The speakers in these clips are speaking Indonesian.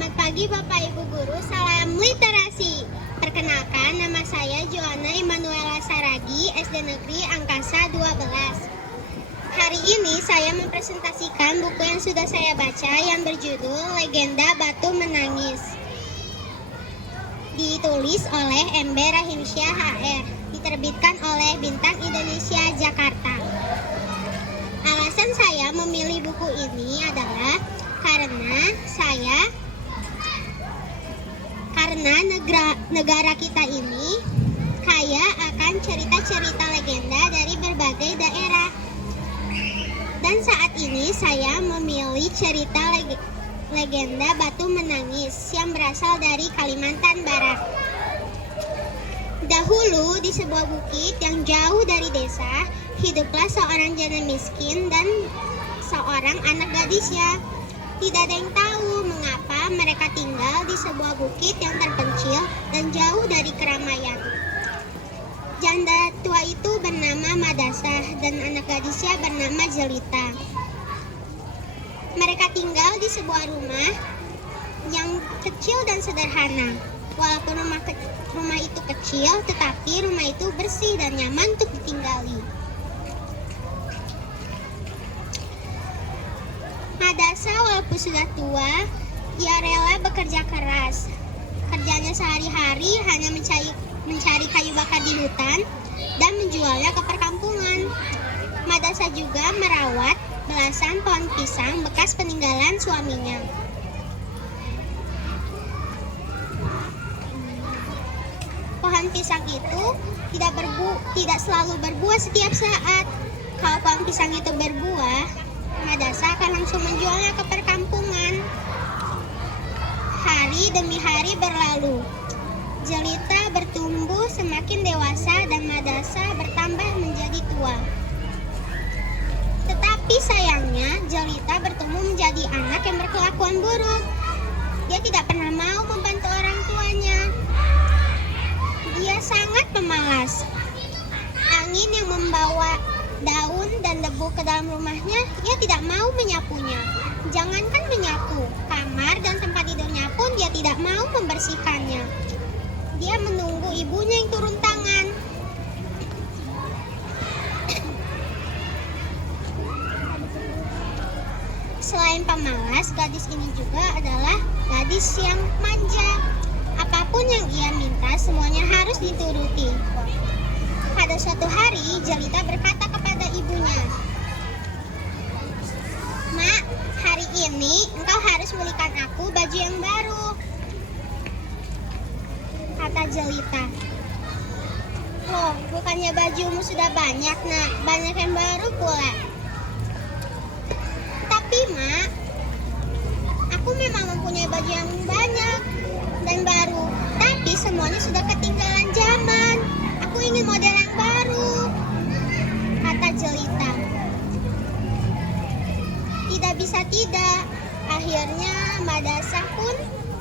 Selamat pagi Bapak Ibu Guru, salam literasi. Perkenalkan, nama saya Joanna Emanuela Saragi, SD Negeri Angkasa 12. Hari ini saya mempresentasikan buku yang sudah saya baca yang berjudul Legenda Batu Menangis. Ditulis oleh MB Rahimsyah HR, diterbitkan oleh Bintang Indonesia Jakarta. Alasan saya memilih buku ini adalah karena negara kita ini kaya akan cerita-cerita legenda dari berbagai daerah. Dan saat ini saya memilih cerita legenda Batu Menangis yang berasal dari Kalimantan Barat. Dahulu di sebuah bukit yang jauh dari desa, hiduplah seorang janda miskin dan seorang anak gadisnya. Tidak ada yang tahu mengapa mereka tinggal di sebuah bukit yang terpencil dan jauh dari keramaian. Janda tua itu bernama Madasah dan anak gadisnya bernama Jelita. Mereka tinggal di sebuah rumah yang kecil dan sederhana. Walaupun rumah itu kecil, tetapi rumah itu bersih dan nyaman untuk ditinggali. Madasah walaupun sudah tua, ia rela bekerja keras. Kerjanya sehari-hari hanya mencari kayu bakar di hutan dan menjualnya ke perkampungan. Madasah juga merawat belasan pohon pisang bekas peninggalan suaminya. Pohon pisang itu tidak selalu berbuah setiap saat. Kalau pohon pisang itu berbuah, Madasah akan langsung menjualnya ke perkampungan. Hari demi hari berlalu. Jelita bertumbuh semakin dewasa dan Madasah bertambah menjadi tua. Tetapi sayangnya, Jelita bertumbuh menjadi anak yang berkelakuan buruk. Dia tidak pernah mau membantu orang tuanya. Dia sangat pemalas. Angin yang membawa daun dan debu ke dalam rumahnya, ia tidak mau menyapunya. Jangankan menyapu, kamar dan tempat tidurnya pun dia tidak mau membersihkannya. Dia menunggu ibunya yang turun tangan. Selain pemalas, gadis ini juga adalah gadis yang manja. Apapun yang ia minta, semuanya harus dituruti. Pada suatu hari, Jelita berkata kepada ibunya, "Mak, hari ini engkau harus belikan aku baju yang baru," kata Jelita. "Loh, bukannya bajumu sudah banyak, Nak? Banyak yang baru pula." "Tapi, Mak, aku memang mempunyai baju yang banyak dan baru, tapi semuanya sudah ketinggalan zaman. Aku ingin model yang baru," kata Jelita. Tidak bisa tidak. Akhirnya Madasah pun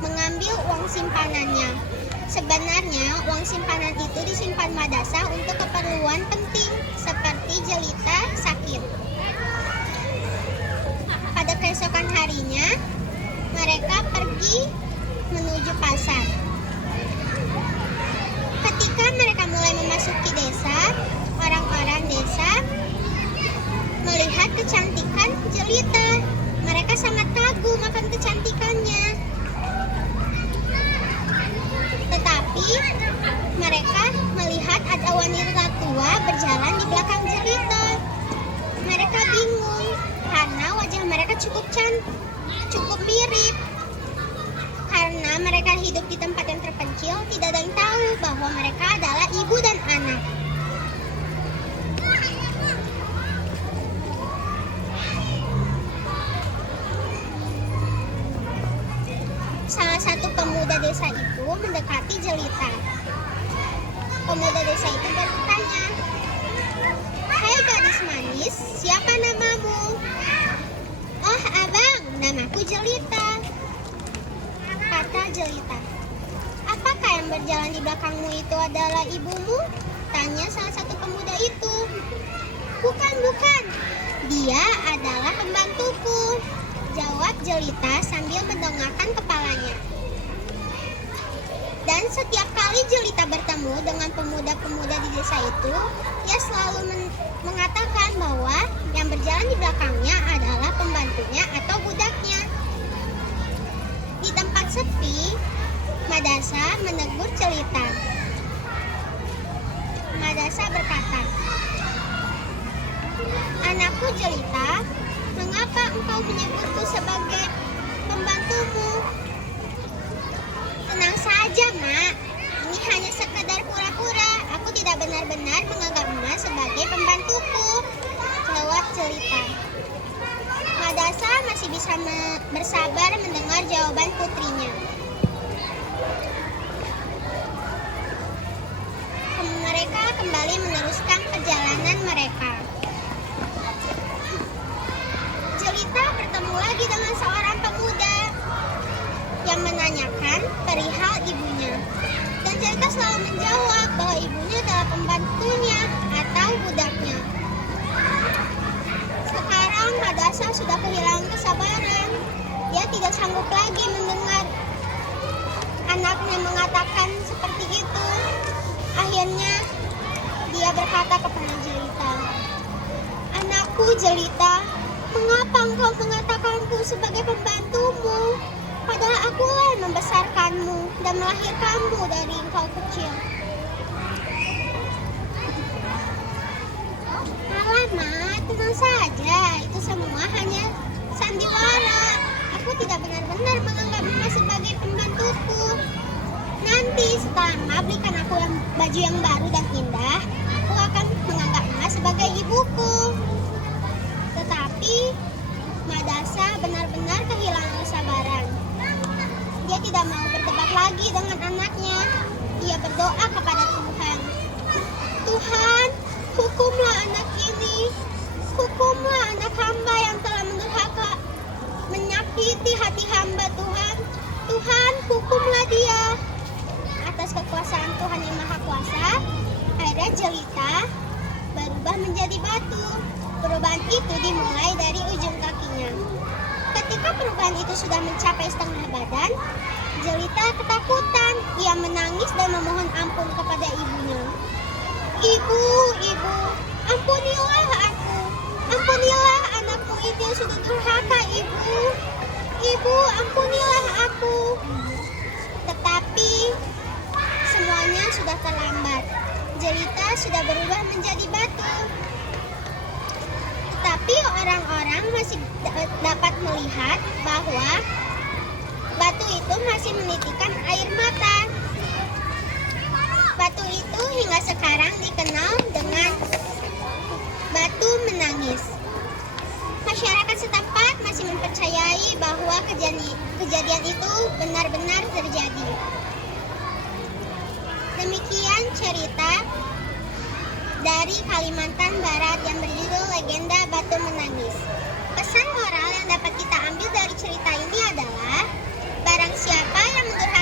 mengambil uang simpanannya. Sebenarnya uang simpanan itu disimpan Madasah untuk keperluan penting seperti Jelita sakit. Pada keesokan harinya, mereka pergi menuju pasar. Ketika mereka mulai memasuki desa, orang-orang desa melihat kecantikan Jelita. Mereka sangat kagum akan kecantikannya. Tetapi mereka melihat ada wanita tua berjalan di belakang Jelita. Mereka bingung karena wajah mereka cukup mirip. Karena mereka hidup di tempat yang terpencil, tidak ada yang tahu bahwa mereka adalah ibu dan anak. Salah satu pemuda desa itu mendekati Jelita. Pemuda desa itu bertanya, "Hai gadis manis, siapa namamu?" "Oh abang, namaku Jelita," kata Jelita. "Apakah yang berjalan di belakangmu itu adalah ibumu?" tanya salah satu pemuda itu. Bukan, dia adalah pembantuku," jawab Jelita sambil mendongakkan kepalanya. Dan setiap kali Jelita bertemu dengan pemuda-pemuda di desa itu, ia selalu mengatakan bahwa yang berjalan di belakangnya adalah pembantunya atau budaknya. Di tempat sepi, Madasa menegur Jelita. Madasa berkata, "Anakku Jelita, mengapa engkau menyebutku sebagai pembantumu?" "Tenang saja, Mak. Ini hanya sekedar pura-pura. Aku tidak benar-benar menganggap Emak sebagai pembantuku," jawab Jelita. Madasa masih bisa bersabar mendengar jawaban putrinya. Mereka kembali meneruskan perjalanan mereka. Jelita bertemu lagi dengan seorang pemuda yang menanyakan perihal ibunya. Dan Jelita selalu menjawab bahwa ibunya adalah pembantunya atau budaknya. Sekarang Madasa sudah kehilangan kesabaran. Dia tidak sanggup lagi mendengar anaknya mengatakan seperti itu. Akhirnya dia berkata kepada Jelita, "Anakku Jelita, mengapa engkau mengatakanku sebagai pembantumu? Padahal akulah yang membesarkanmu dan melahirkanmu dari engkau kecil." "Alah, Mak, tenang saja. Itu semua hanya sandiwara. Aku tidak benar-benar menganggap Emak sebagai pembantuku. Nanti setelah Emak belikan aku baju yang baru dan indah, aku akan menganggap Emak sebagai ibuku." Tetapi Madasa benar-benar kehilangan kesabaran. Dia tidak mau berdebat lagi dengan anaknya. Dia berdoa kepada Tuhan. "Tuhan, hukumlah anak ini. Hukumlah anak hamba yang telah mendurhaka, menyakiti hati hamba, Tuhan. Tuhan, hukumlah dia." Atas kekuasaan Tuhan yang Maha Kuasa, akhirnya Jelita berubah menjadi batu. Perubahan itu dimulai dari ujung kakinya. Ketika perubahan itu sudah mencapai setengah badan, Jelita ketakutan. Ia menangis dan memohon ampun kepada ibunya. "Ibu, ibu, ampunilah aku. Ampunilah anakku itu yang sudah durhaka, ibu. Ibu, ampunilah aku." Tetapi semuanya sudah terlambat. Jelita sudah berubah menjadi batu. Tetapi orang-orang masih dapat melihat bahwa batu itu masih menitikkan air mata. Batu itu hingga sekarang dikenal dengan batu menangis. Masyarakat setempat masih mempercayai bahwa kejadian itu benar-benar terjadi. Demikian cerita dari Kalimantan Barat yang berjudul Legenda Batu Menangis. Pesan moral yang dapat kita ambil dari cerita ini adalah barang siapa yang mendurhakai